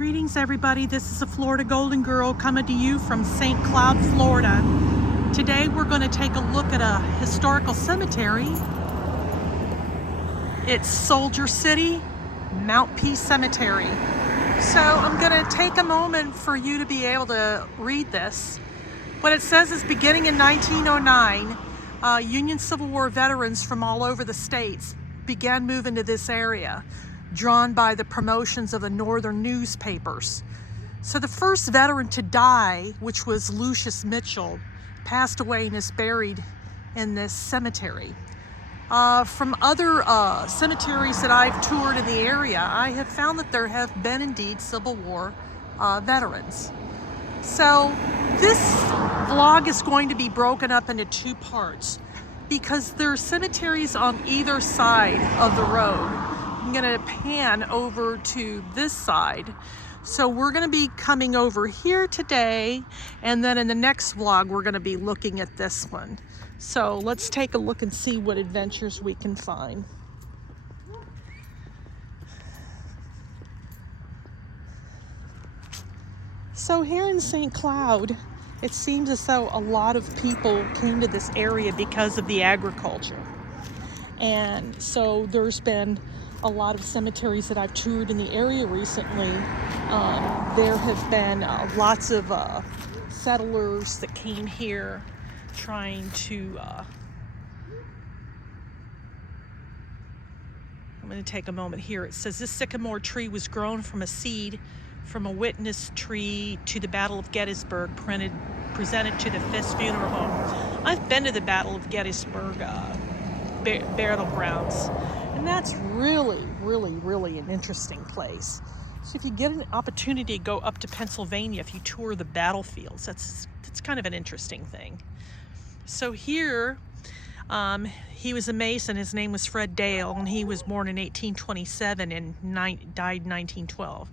Greetings everybody, this is a Florida Golden Girl coming to you from St. Cloud, Florida. Today we're going to take a look at a historical cemetery. It's Soldier City, Mount Peace Cemetery. So I'm going to take a moment for you to be able to read this. What it says is beginning in 1909, Union Civil War veterans from all over the states began moving to this area, drawn by the promotions of the northern newspapers. So the first veteran to die, which was Lucius Mitchell, passed away and is buried in this cemetery. From other cemeteries that I've toured in the area, I have found that there have been indeed Civil War veterans. So this vlog is going to be broken up into two parts because there are cemeteries on either side of the road. I'm going to pan over to this side. So we're going to be coming over here today, and then in the next vlog we're going to be looking at this one. So let's take a look and see what adventures we can find. So here in St. Cloud, it seems as though a lot of people came to this area because of the agriculture. And so there's been a lot of cemeteries that I've toured in the area recently. There have been lots of settlers that came here trying to I'm going to take a moment here. It says this sycamore tree was grown from a seed from a witness tree to the Battle of Gettysburg, presented to the 5th Funeral Home. I've been to the Battle of Gettysburg burial grounds, and that's really an interesting place. So if you get an opportunity to go up to Pennsylvania, if you tour the battlefields, that's kind of an interesting thing. So here, he was a Mason. His name was Fred Dale, and he was born in 1827 and died in 1912.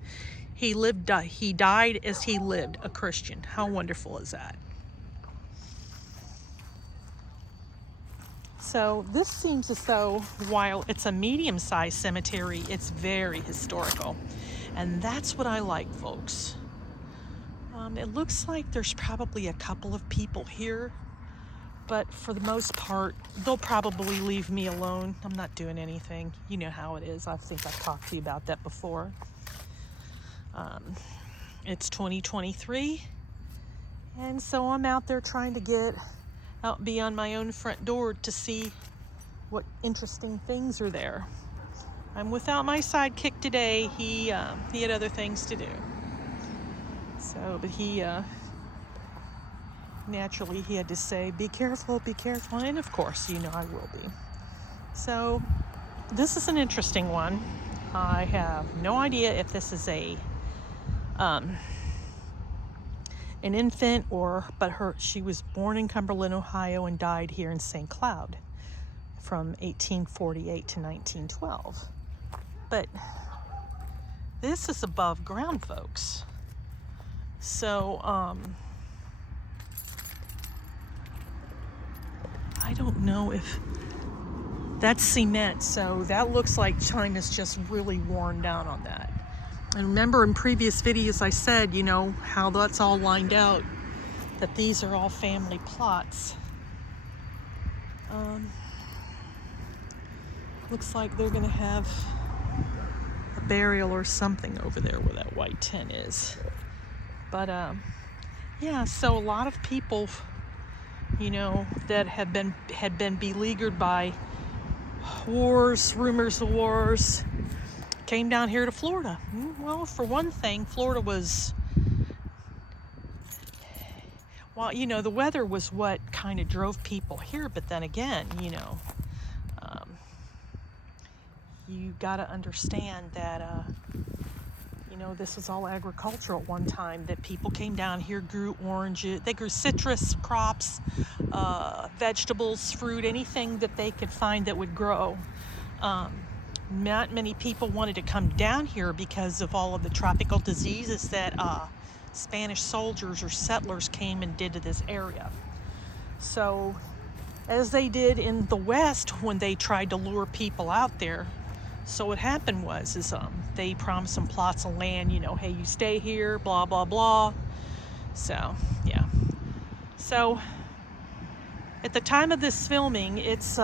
He died as he lived, a Christian. How wonderful is that? So this seems as though, while it's a medium-sized cemetery, it's very historical. And that's what I like, folks. It looks like there's probably a couple of people here, but for the most part, they'll probably leave me alone. I'm not doing anything. You know how it is. I think I've talked to you about that before. It's 2023, and so I'm out there trying to get out beyond my own front door to see what interesting things are there. I'm without my sidekick today. He had other things to do. So, but he naturally he had to say, be careful, and of course, you know I will be. So, this is an interesting one. I have no idea if this is an infant she was born in Cumberland, Ohio, and died here in St. Cloud from 1848 to 1912. But this is above ground, folks. So I don't know if that's cement, so that looks like China's just really worn down on that. And remember in previous videos I said, you know, how that's all lined out, that these are all family plots. Looks like they're going to have a burial or something over there where that white tent is. But yeah, so a lot of people, you know, that had been beleaguered by wars, rumors of wars, came down here to Florida. Well, for one thing, Florida was, well, you know, the weather was what kind of drove people here, but then again, you know, you got to understand that, you know, this was all agricultural at one time, that people came down here, grew oranges, they grew citrus crops, vegetables, fruit, anything that they could find that would grow. Not many people wanted to come down here because of all of the tropical diseases that Spanish soldiers or settlers came and did to this area. So, as they did in the West when they tried to lure people out there, So what happened was they promised them plots of land, hey, you stay here, blah, blah, blah. So, yeah. So at the time of this filming, it's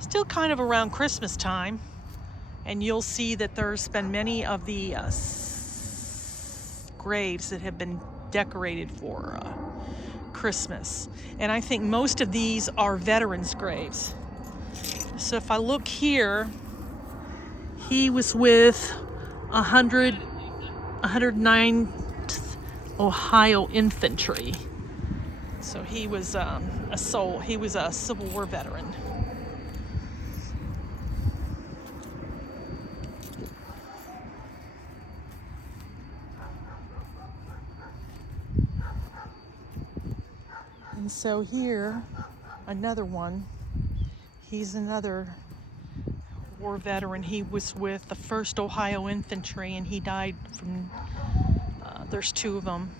still kind of around Christmas time. And you'll see that there's been many of the graves that have been decorated for Christmas. And I think most of these are veterans' graves. So if I look here, he was with 109th Ohio Infantry. So he was he was a Civil War veteran. And so here, another one. He's another war veteran. He was with the 1st Ohio Infantry, and he died from, there's 2 of them.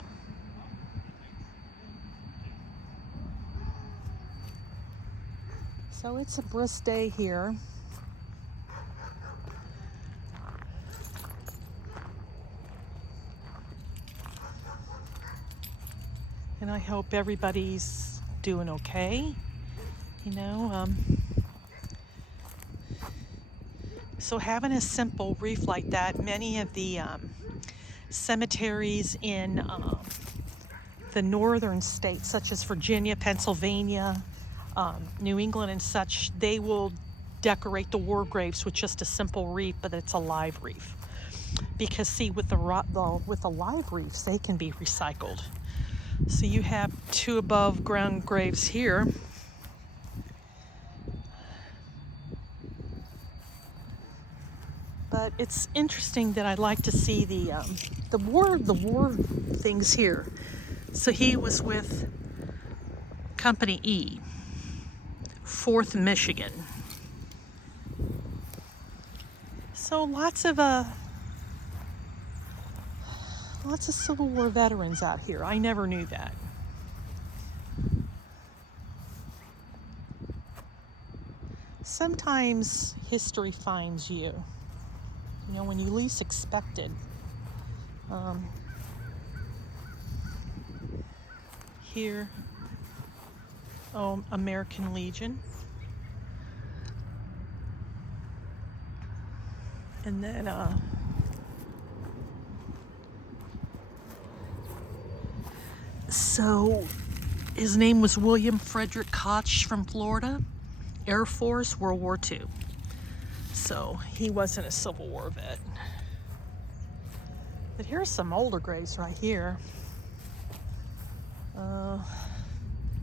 So it's a brisk day here. And I hope everybody's doing okay, So having a simple reef like that, many of the cemeteries in the northern states, such as Virginia, Pennsylvania, New England and such, they will decorate the war graves with just a simple reef, but it's a live reef. Because see, with the live reefs, they can be recycled. So you have 2 above ground graves here. But it's interesting that I like to see the war things here. So he was with Company E, 4th Michigan. So lots of Civil War veterans out here. I never knew that. Sometimes history finds you, when you least expect it. Here, American Legion. And then, so his name was William Frederick Koch from Florida, Air Force, World War II. So he wasn't a Civil War vet. But here's some older graves right here.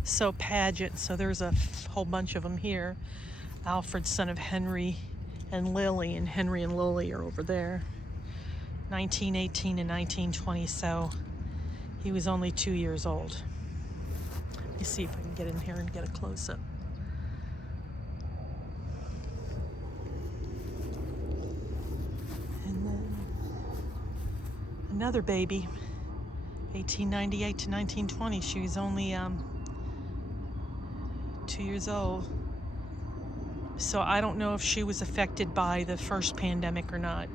So Paget, so there's a whole bunch of them here. Alfred, son of Henry and Lily, and Henry and Lily are over there. 1918 and 1920, so he was only 2 years old. Let me see if I can get in here and get a close-up. And then another baby, 1898 to 1920. She was only 2 years old. So I don't know if she was affected by the first pandemic or not.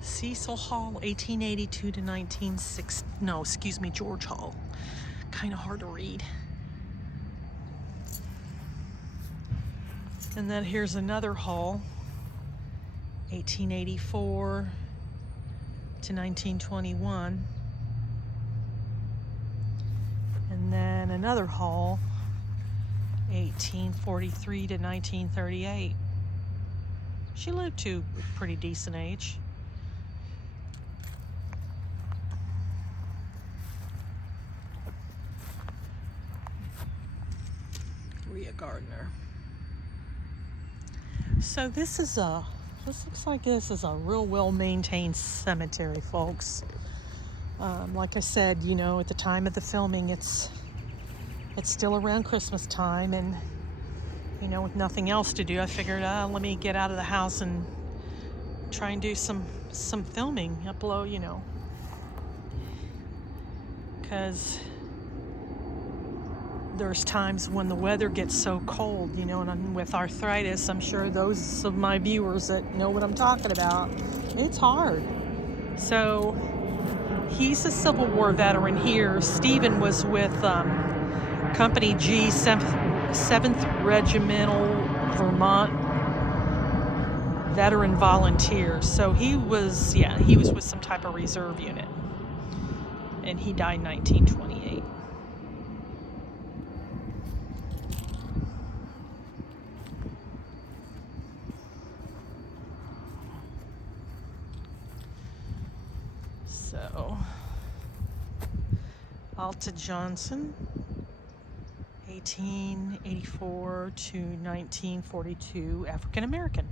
Cecil Hall, 1882 to 1960. No, excuse me, George Hall. Kind of hard to read. And then here's another hall, 1884 to 1921. And then another hall, 1843 to 1938. She lived to a pretty decent age. Gardner. So this looks like this is a real well-maintained cemetery, folks. Like I said, you know, at the time of the filming, it's still around Christmas time, and you know, with nothing else to do, I figured, let me get out of the house and try and do some filming, upload, you know, because there's times when the weather gets so cold, you know, and with arthritis, I'm sure those of my viewers that know what I'm talking about, it's hard. So he's a Civil War veteran here. Stephen was with Company G, 7th Regimental Vermont Veteran Volunteers. So he was with some type of reserve unit. And he died in 1928. So, Alta Johnson, 1884 to 1942, African American.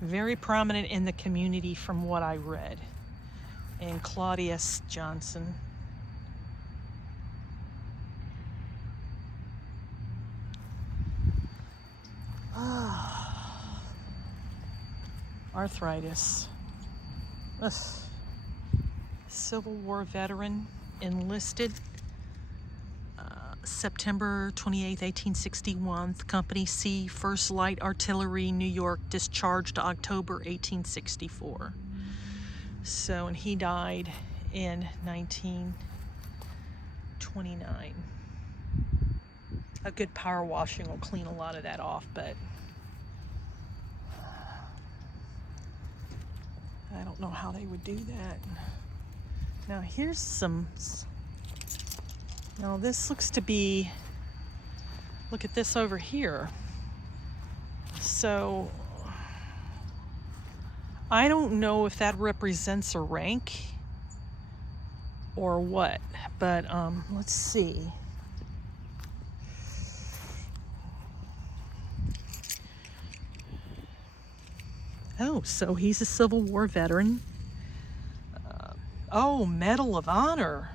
Very prominent in the community from what I read. And Claudius Johnson. Arthritis. Ugh. Civil War veteran, enlisted September 28th, 1861, Company C, 1st Light Artillery, New York, discharged October 1864. So, and he died in 1929. A good power washing will clean a lot of that off, but I don't know how they would do that. Now here's some, now this looks to be, look at this over here. So I don't know if that represents a rank or what, but let's see. Oh, so he's a Civil War veteran. Medal of Honor.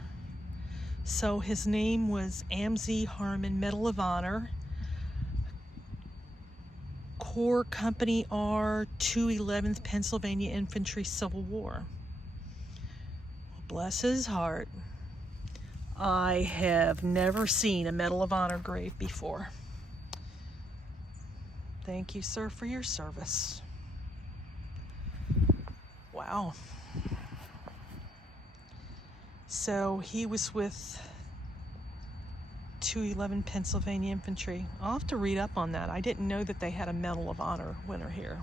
So his name was Amzie Harmon, Medal of Honor. Corps Company R, 211th Pennsylvania Infantry, Civil War. Well, bless his heart. I have never seen a Medal of Honor grave before. Thank you, sir, for your service. Wow. So he was with 211 Pennsylvania Infantry. I'll have to read up on that. I didn't know that they had a Medal of Honor winner here.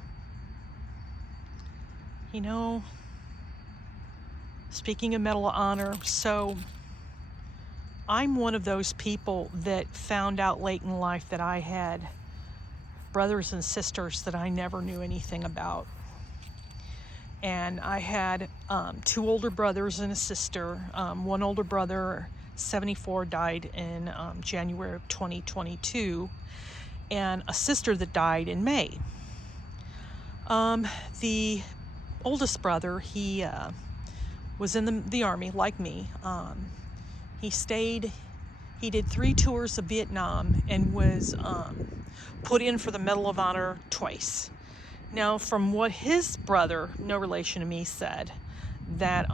You know, speaking of Medal of Honor, so I'm one of those people that found out late in life that I had brothers and sisters that I never knew anything about. And I had 2 older brothers and a sister. One older brother, 74, died in January of 2022, and a sister that died in May. The oldest brother, he was in the Army, like me. He did 3 tours of Vietnam and was put in for the Medal of Honor twice. Now, from what his brother, no relation to me, said, that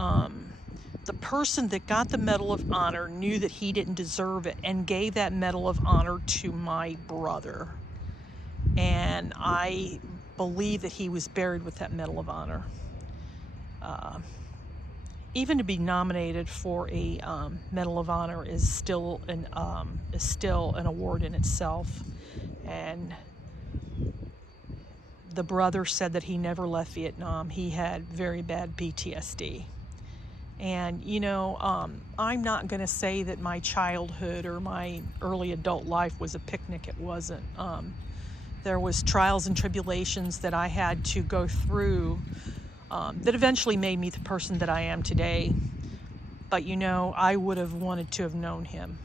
the person that got the Medal of Honor knew that he didn't deserve it and gave that Medal of Honor to my brother. And I believe that he was buried with that Medal of Honor. Even to be nominated for a Medal of Honor is still an award in itself. And the brother said that he never left Vietnam. He had very bad PTSD. And, you know, I'm not going to say that my childhood or my early adult life was a picnic. It wasn't. There was trials and tribulations that I had to go through that eventually made me the person that I am today. But, you know, I would have wanted to have known him.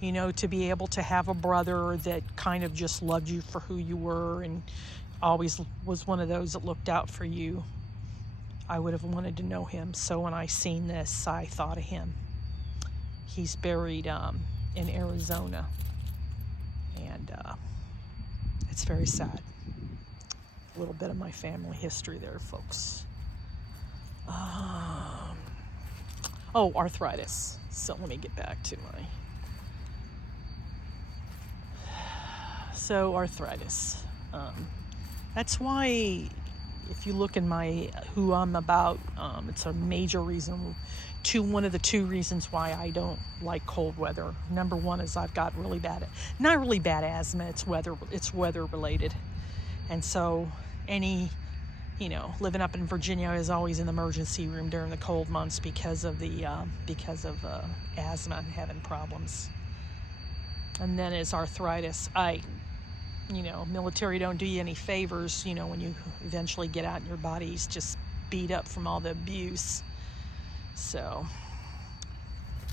You know, to be able to have a brother that kind of just loved you for who you were and always was one of those that looked out for you. I would have wanted to know him. So when I seen this, I thought of him. He's buried in Arizona, and it's very sad. A little bit of my family history there, folks. Oh, arthritis. So let me get back to my... So arthritis. That's why, if you look in my who I'm about, it's a major reason. One of the two reasons why I don't like cold weather. Number one is I've got really bad, not really bad asthma. It's weather related, and so living up in Virginia, I was always in the emergency room during the cold months because of asthma and having problems. And then is arthritis. Military don't do you any favors, when you eventually get out and your body's just beat up from all the abuse. So,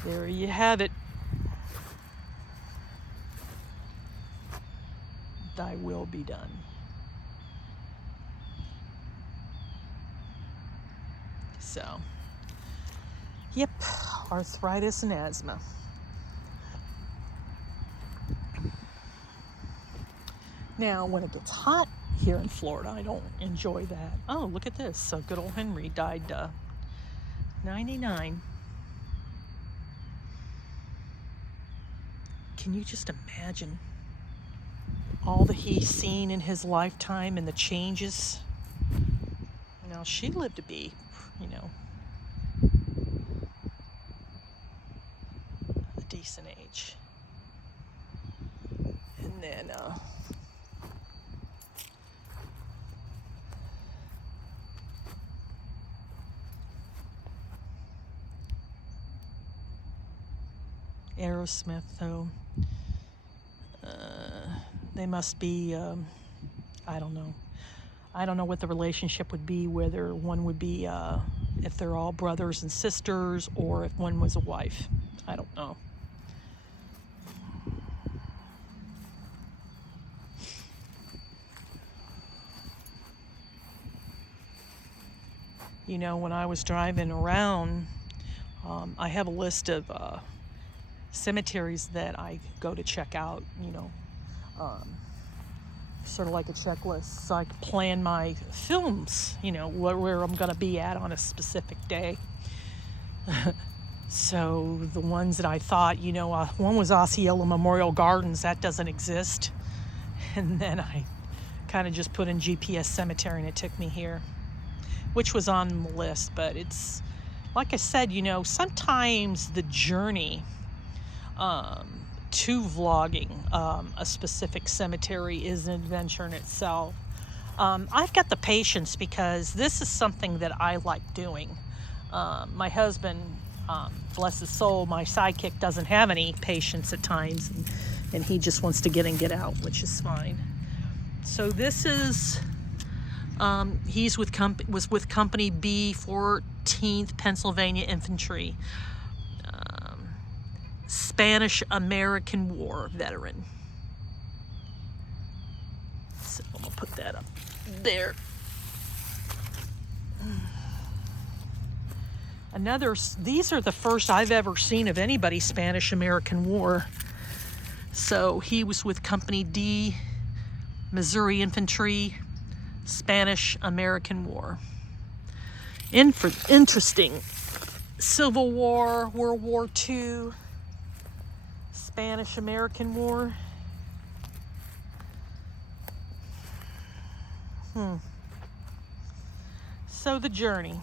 there you have it. Thy will be done. So, yep, arthritis and asthma. Now, when it gets hot here in Florida, I don't enjoy that. Oh, look at this. So good old Henry died 99. Can you just imagine all that he's seen in his lifetime and the changes? Now, she lived to be, a decent age. And then, Aerosmith, though, they must be, I don't know. I don't know what the relationship would be, whether one would be, if they're all brothers and sisters, or if one was a wife. I don't know. When I was driving around, I have a list of cemeteries that I go to check out, sort of like a checklist, so I can plan my films, where I'm going to be at on a specific day. So the ones that I thought, one was Osceola Memorial Gardens, that doesn't exist. And then I kind of just put in GPS Cemetery and it took me here, which was on the list. But it's, like I said, sometimes the journey to vlogging a specific cemetery is an adventure in itself. I've got the patience because this is something that I like doing. My husband, bless his soul, my sidekick, doesn't have any patience at times, and he just wants to get in, get out, which is fine. So this is, was with Company B, 14th Pennsylvania Infantry. Spanish-American War veteran. So I'm going to put that up there. These are the first I've ever seen of anybody Spanish-American War. So he was with Company D, Missouri Infantry, Spanish-American War. Interesting. Civil War, World War II, Spanish-American War. So the journey.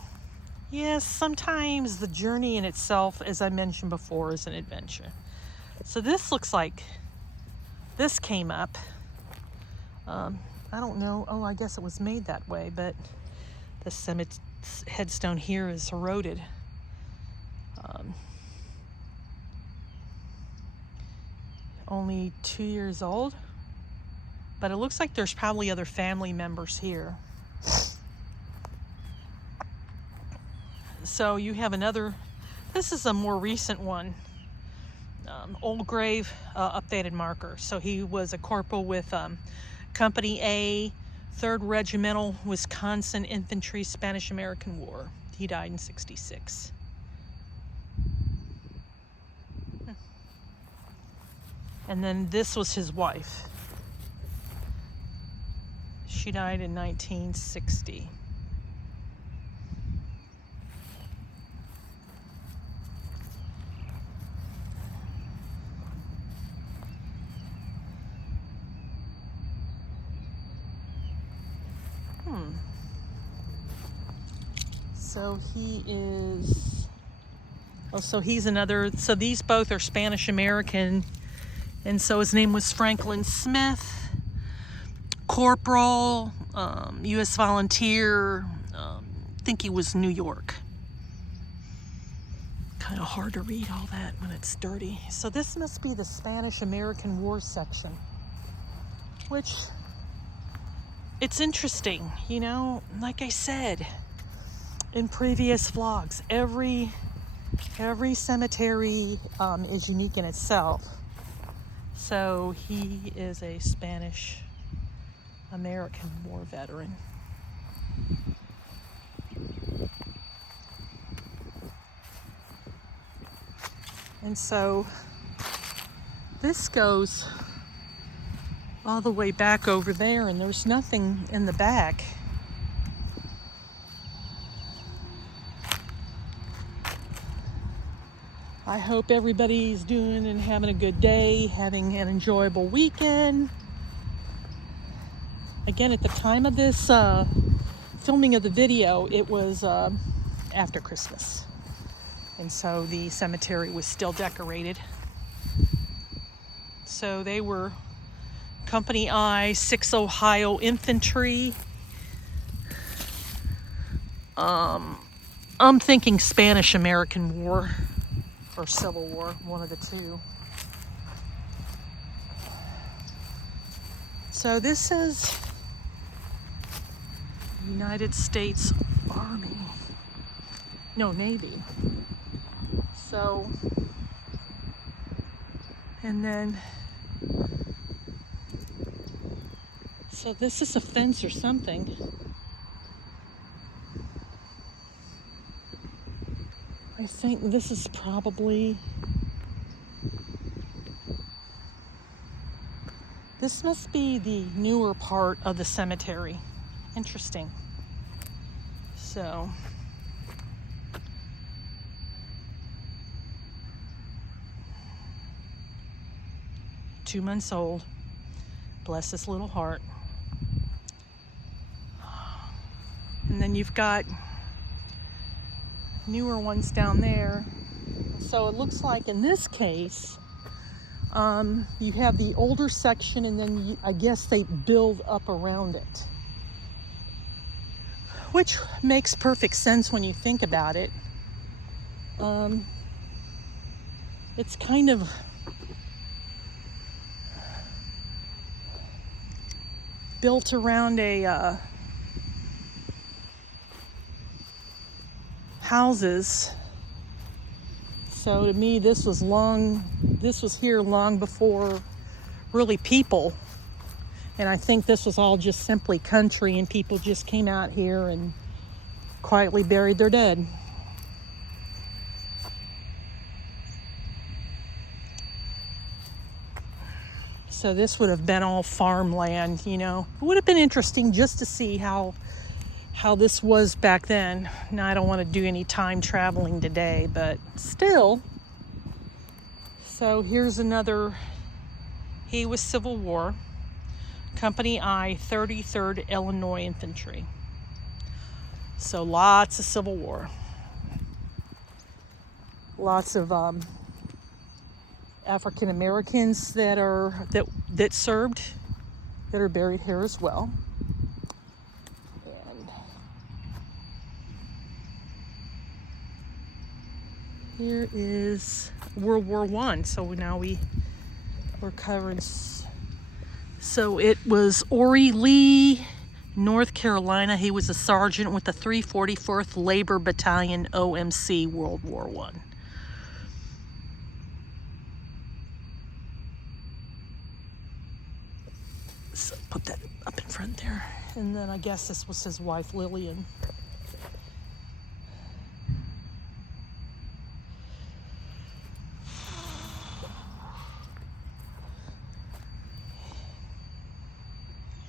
Yes, sometimes the journey in itself, as I mentioned before, is an adventure. So this looks like this came up. I don't know. Oh, I guess it was made that way, but the headstone here is eroded. Only 2 years old, but it looks like there's probably other family members here. So you have another, this is a more recent one, Old Grave, updated marker. So he was a corporal with Company A, 3rd Regimental Wisconsin Infantry, Spanish-American War. He died in 1966. And then this was his wife. She died in 1960. So he is, oh, so he's another, so these both are Spanish American, and so his name was Franklin Smith, Corporal, U.S. Volunteer, I think he was New York. Kind of hard to read all that when it's dirty. So this must be the Spanish American War section, which, it's interesting, you know, like I said in previous vlogs, every cemetery is unique in itself. So he is a Spanish American War veteran. And so this goes all the way back over there, and there's nothing in the back. I hope everybody's doing and having a good day, having an enjoyable weekend. Again, at the time of this filming of the video, it was after Christmas. And so the cemetery was still decorated. So they were Company I, 6th Ohio Infantry. I'm thinking Spanish-American War or Civil War, one of the two. So this says United States Army. No, Navy. So, and then, so this is a fence or something. I think this is probably, this must be the newer part of the cemetery. Interesting. So, two months old. Bless his little heart. And then you've got newer ones down there. So it looks like in this case, you have the older section, and then I guess they build up around it. Which makes perfect sense when you think about it. It's kind of built around a houses. So to me, this was here long before really people. And I think this was all just simply country, and people just came out here and quietly buried their dead. So this would have been all farmland, you know. It would have been interesting just to see how this was back then. Now, I don't want to do any time traveling today, but still. So here's another, he was Civil War, Company I, 33rd Illinois Infantry. So lots of Civil War. Lots of African Americans that served, that are buried here as well. And here is World War I. So now we're covering. So it was Orry Lee, North Carolina. He was a sergeant with the 344th Labor Battalion, OMC, World War I. So put that up in front there. And then I guess this was his wife, Lillian.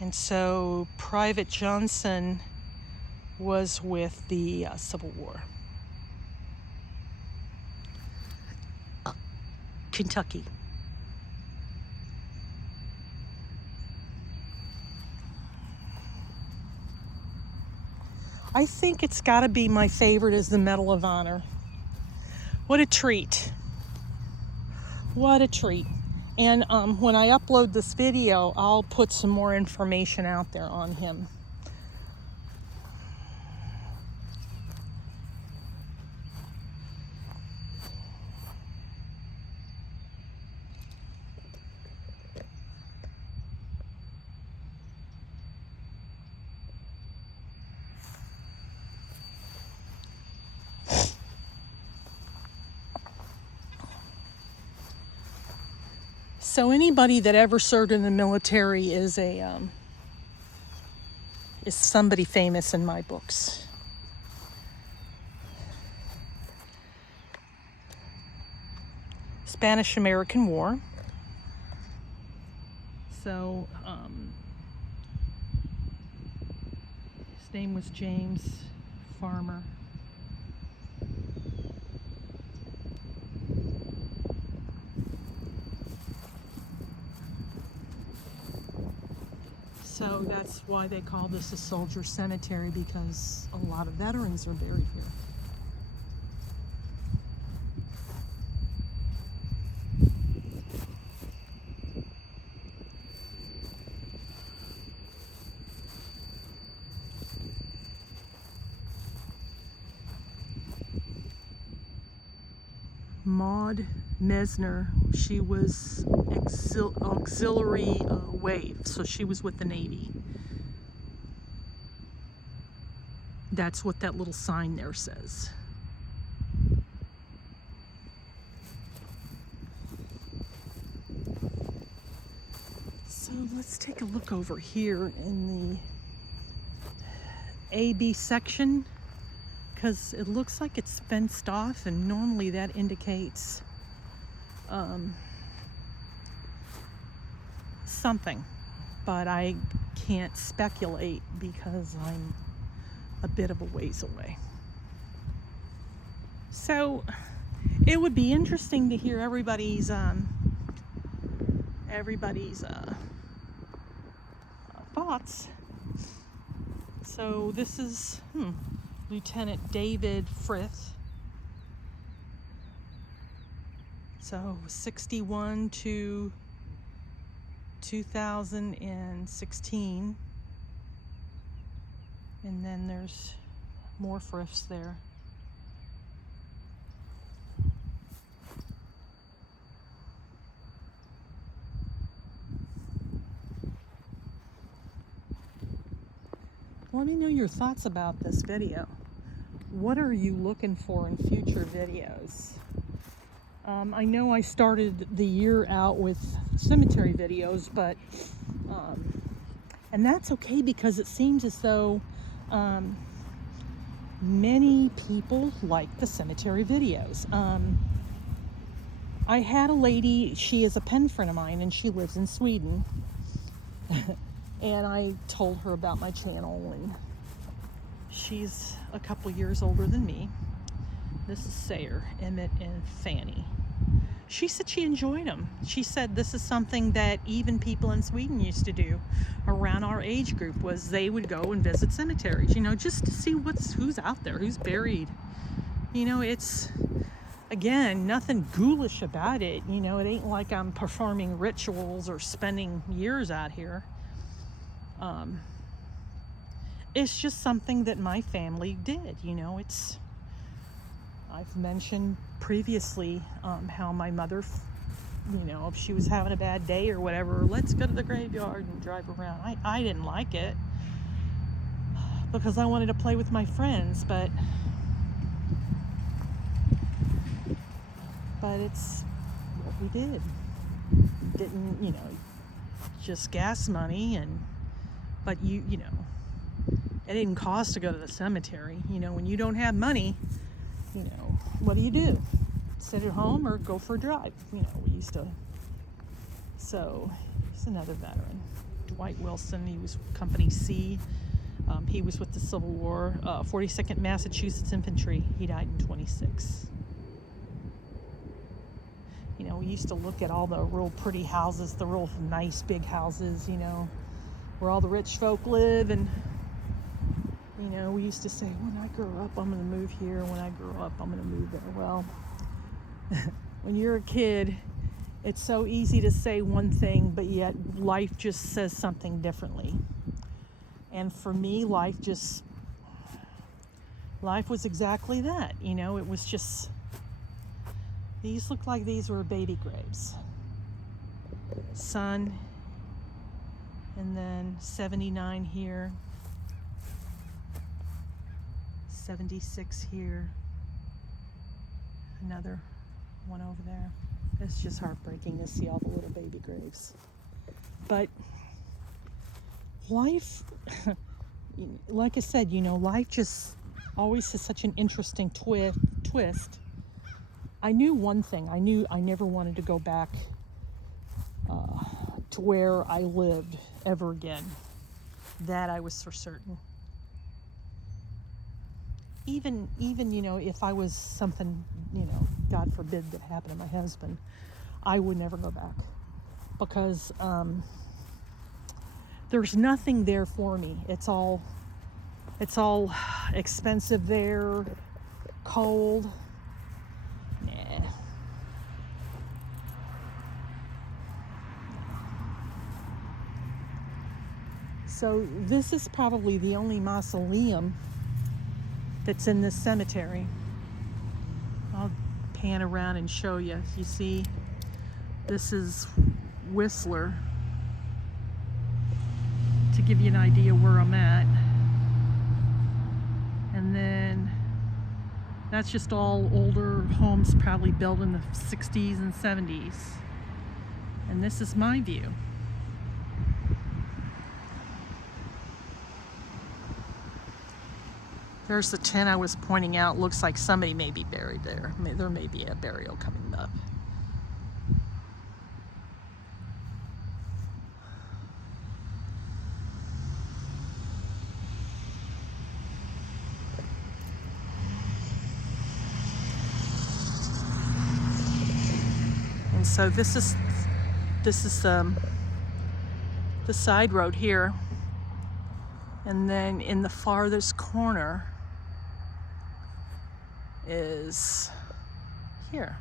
And so Private Johnson was with the Civil War. Kentucky. I think it's got to be my favorite is the Medal of Honor. What a treat. What a treat. And when I upload this video, I'll put some more information out there on him. So anybody that ever served in the military is somebody famous in my books. Spanish-American War. So his name was James Farmer. So that's why they call this a soldier cemetery, because a lot of veterans are buried here. Maud Mesner, she was auxiliary wave, so she was with the Navy. That's what that little sign there says. So let's take a look over here in the AB section, because it looks like it's fenced off, and normally that indicates something, but I can't speculate because I'm a bit of a ways away. So it would be interesting to hear everybody's thoughts. So this is Lieutenant David Frith. So 61 to 2016. And then there's more Friths there. Let me know your thoughts about this video. What are you looking for in future videos? I know I started the year out with cemetery videos, but and that's okay, because it seems as though many people like the cemetery videos. I had a lady, she is a pen friend of mine, and she lives in Sweden. And I told her about my channel, and she's a couple years older than me. This is Sayer, Emmett, and Fanny. She said she enjoyed them. She said this is something that even people in Sweden used to do around our age group, was they would go and visit cemeteries, you know, just to see who's out there, who's buried. You know, it's, again, nothing ghoulish about it. You know, it ain't like I'm performing rituals or spending years out here. It's just something that my family did. You know, I've mentioned previously how my mother, you know, if she was having a bad day or whatever, let's go to the graveyard and drive around. I didn't like it because I wanted to play with my friends, but it's what we did. Didn't, you know, just gas money, but you know, It didn't cost to go to the cemetery. You know, when you don't have money, you know, what do? Sit at home or go for a drive? You know, we used to. So, he's another veteran. Dwight Wilson, he was Company C. He was with the Civil War, 42nd Massachusetts Infantry. He died in 26. You know, we used to look at all the real pretty houses, the real nice big houses, you know, where all the rich folk live. And, you know, we used to say, when I grow up, I'm going to move here. When I grow up, I'm going to move there. Well, when you're a kid, it's so easy to say one thing, but yet life just says something differently. And for me, life was exactly that. You know, it was just, these look like these were baby graves. Son, and then 79 here, 76 here, another one over there. It's just heartbreaking to see all the little baby graves. But life, like I said, you know, life just always has such an interesting twist. I knew one thing. I knew I never wanted to go back to where I lived ever again. That I was for certain. Even you know, if I was something, you know, God forbid that happened to my husband, I would never go back, because there's nothing there for me. It's all expensive there, cold. Nah. So this is probably the only mausoleum that's in this cemetery. I'll pan around and show you. You see, this is Whistler, to give you an idea where I'm at. And then that's just all older homes, probably built in the 60s and 70s. And this is my view. There's the tent I was pointing out. Looks like somebody may be buried there. There may be a burial coming up. And so this is the side road here. And then in the farthest corner is here.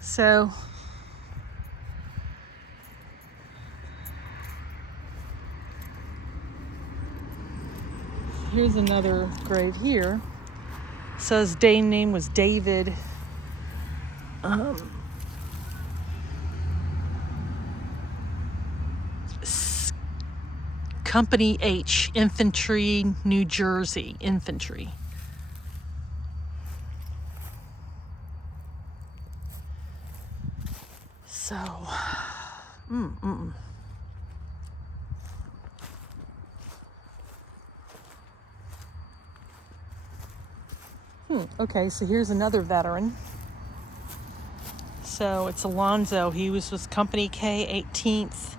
So here's another grave here. It says name was David Company H, Infantry, New Jersey, Infantry. So, Okay, so here's another veteran. So it's Alonzo. He was with Company K, 18th,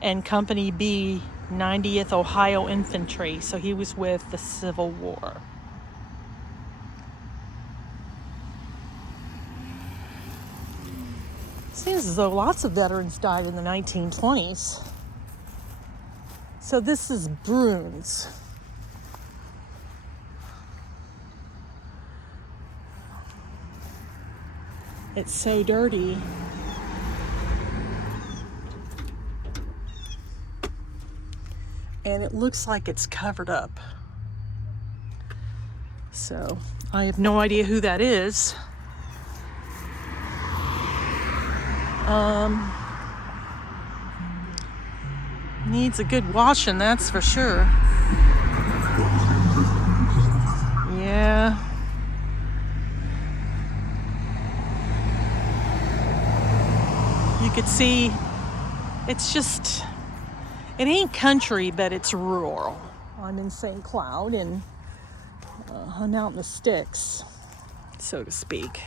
and Company B, 90th Ohio Infantry. So he was with the Civil War. Seems as though lots of veterans died in the 1920s. So this is Bruins. It's so dirty. And it looks like it's covered up. So I have no idea who that is. Needs a good washing, that's for sure. Yeah. You could see, it's just, it ain't country, but it's rural. I'm in St. Cloud, and I'm out in the sticks, so to speak.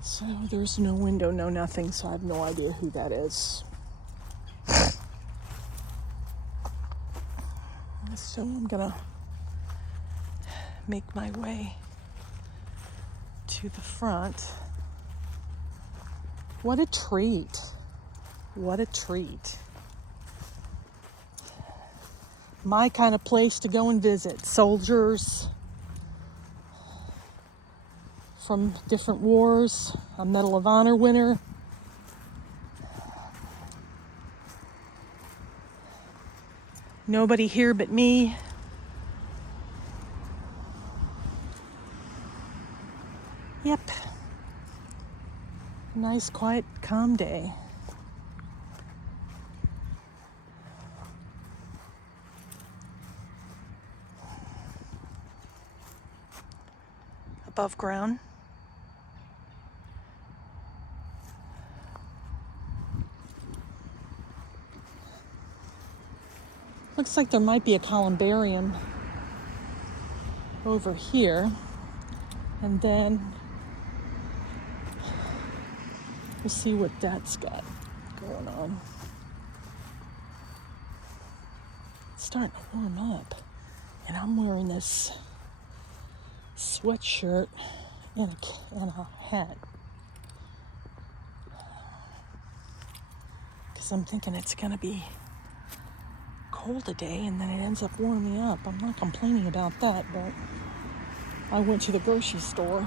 So there's no window, no nothing, so I have no idea who that is. So I'm gonna make my way to the front. What a treat. What a treat. My kind of place to go and visit. Soldiers from different wars, a Medal of Honor winner. Nobody here but me. Yep. Nice, quiet, calm day. Above ground. Looks like there might be a columbarium over here. And then we'll see what that's got going on. It's starting to warm up. And I'm wearing this sweatshirt and a hat. Because I'm thinking it's going to be cold today, and then it ends up warming up. I'm not complaining about that, but I went to the grocery store,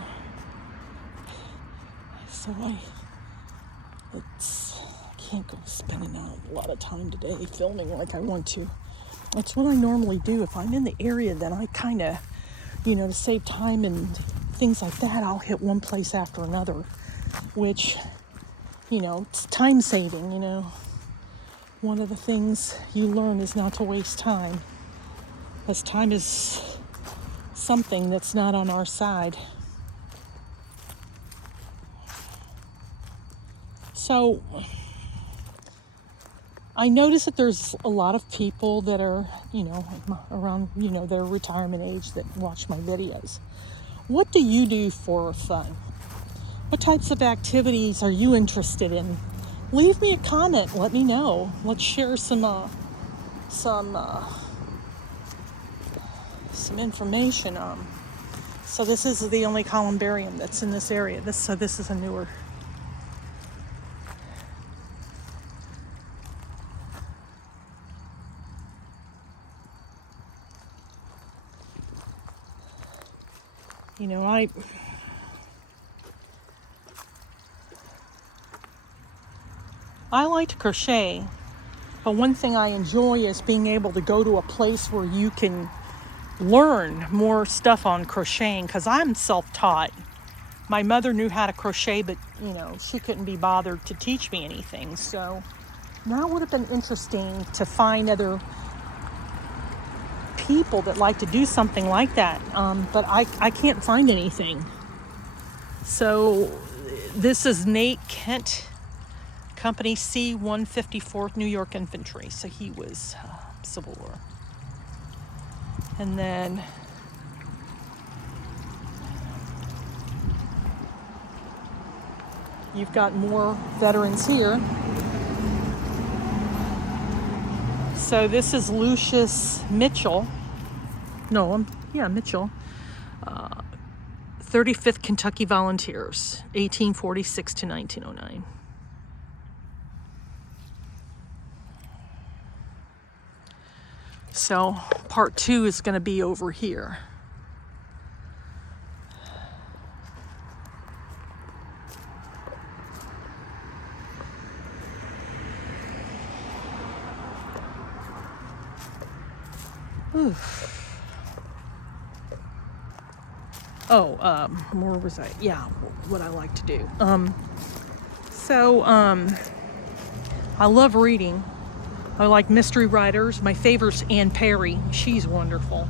so I can't go spending a lot of time today filming like I want to. It's what I normally do. If I'm in the area, then I kind of, to save time and things like that, I'll hit one place after another, which, it's time saving, One of the things you learn is not to waste time, because time is something that's not on our side. So I notice that there's a lot of people that are, around, their retirement age that watch my videos. What do you do for fun? What types of activities are you interested in? Leave me a comment. Let me know. Let's share some information. So this is the only columbarium that's in this area. This is a newer. I like to crochet, but one thing I enjoy is being able to go to a place where you can learn more stuff on crocheting, because I'm self-taught. My mother knew how to crochet, but she couldn't be bothered to teach me anything. So that would have been interesting to find other people that like to do something like that, but I can't find anything. So this is Nate Kent, Company C, 154th New York Infantry. So he was Civil War. And then you've got more veterans here. So this is Lucius Mitchell. Mitchell. 35th Kentucky Volunteers, 1846 to 1909. So part 2 is going to be over here. Oof. Where was I? Yeah, what I like to do. I love reading. I like mystery writers. My favorite's Anne Perry. She's wonderful.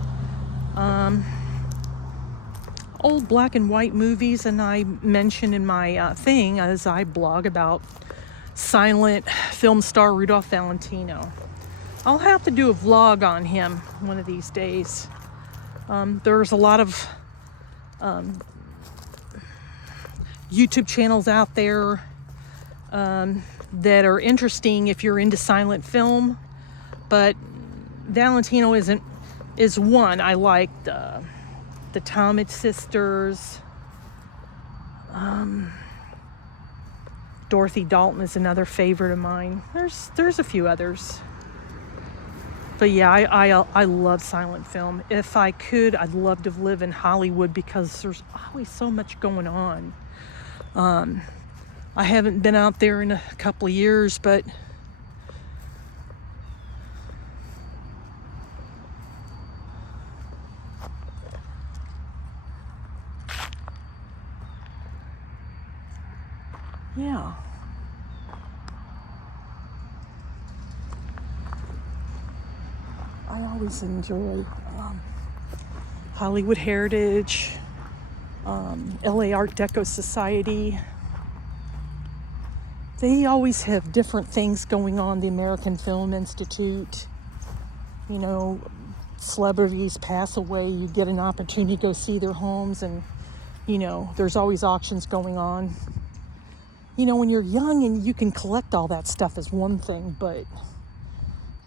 Old black and white movies, and I mention in my thing, as I blog about silent film star Rudolph Valentino. I'll have to do a vlog on him one of these days. There's a lot of YouTube channels out there that are interesting if you're into silent film, but Valentino is one. I like the Talmadge sisters. Dorothy Dalton is another favorite of mine. There's a few others. But yeah, I love silent film. If I could, I'd love to live in Hollywood because there's always so much going on. I haven't been out there in a couple of years, but yeah. I always enjoy Hollywood Heritage, LA Art Deco Society. They always have different things going on. The American Film Institute, you know, celebrities pass away, you get an opportunity to go see their homes, and, you know, there's always auctions going on. You know, when you're young and you can collect all that stuff is one thing, but,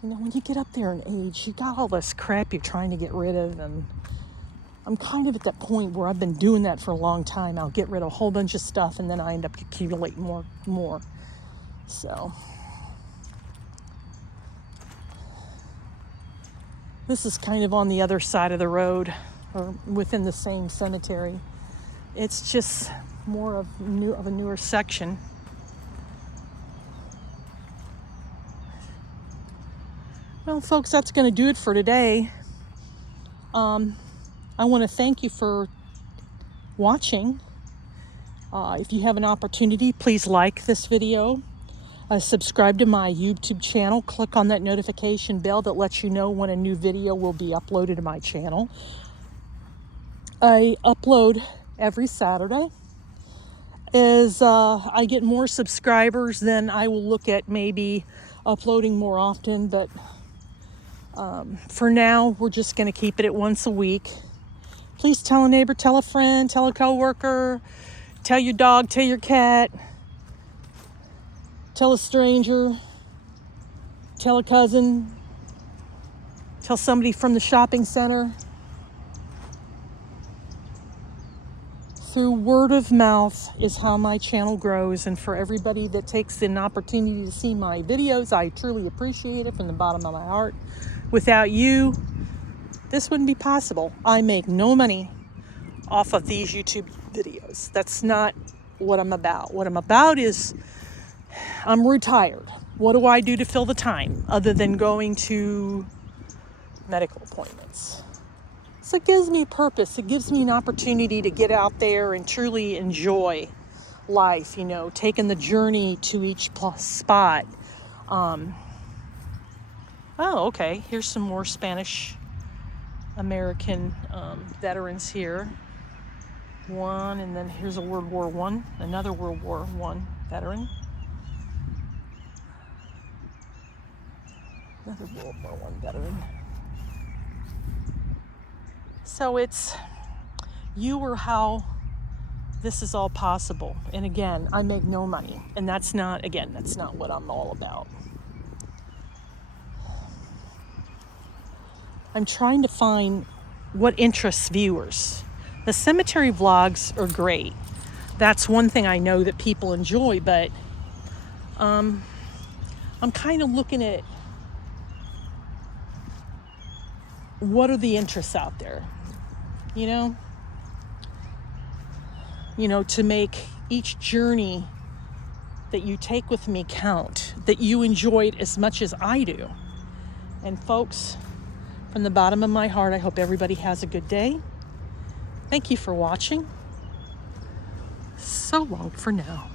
you know, when you get up there in age, you got all this crap you're trying to get rid of, and I'm kind of at that point where I've been doing that for a long time. I'll get rid of a whole bunch of stuff, and then I end up accumulating more. So this is kind of on the other side of the road, or within the same cemetery. It's just more of a newer section. Well, folks, that's going to do it for today. I want to thank you for watching. If you have an opportunity, please like this video. Subscribe to my YouTube channel. Click on that notification bell that lets you know when a new video will be uploaded to my channel. I upload every Saturday. As I get more subscribers, then I will look at maybe uploading more often, but for now, we're just going to keep it at once a week. Please tell a neighbor, tell a friend, tell a coworker, tell your dog, tell your cat, tell a stranger, tell a cousin, tell somebody from the shopping center. Through word of mouth is how my channel grows, and for everybody that takes an opportunity to see my videos, I truly appreciate it from the bottom of my heart. Without you, this wouldn't be possible. I make no money off of these YouTube videos. That's not what I'm about. What I'm about is I'm retired. What do I do to fill the time other than going to medical appointments? So it gives me purpose. It gives me an opportunity to get out there and truly enjoy life, you know, taking the journey to each spot. Oh, okay. Here's some more Spanish American veterans here. One, and then here's a World War I, another World War I veteran. Another World War I veteran. So it's you or how this is all possible. And again, I make no money. And that's not what I'm all about. I'm trying to find what interests viewers. The cemetery vlogs are great. That's one thing I know that people enjoy, but I'm kind of looking at what are the interests out there, you know, to make each journey that you take with me count, that you enjoy it as much as I do. And folks, from the bottom of my heart, I hope everybody has a good day. Thank you for watching. So long for now.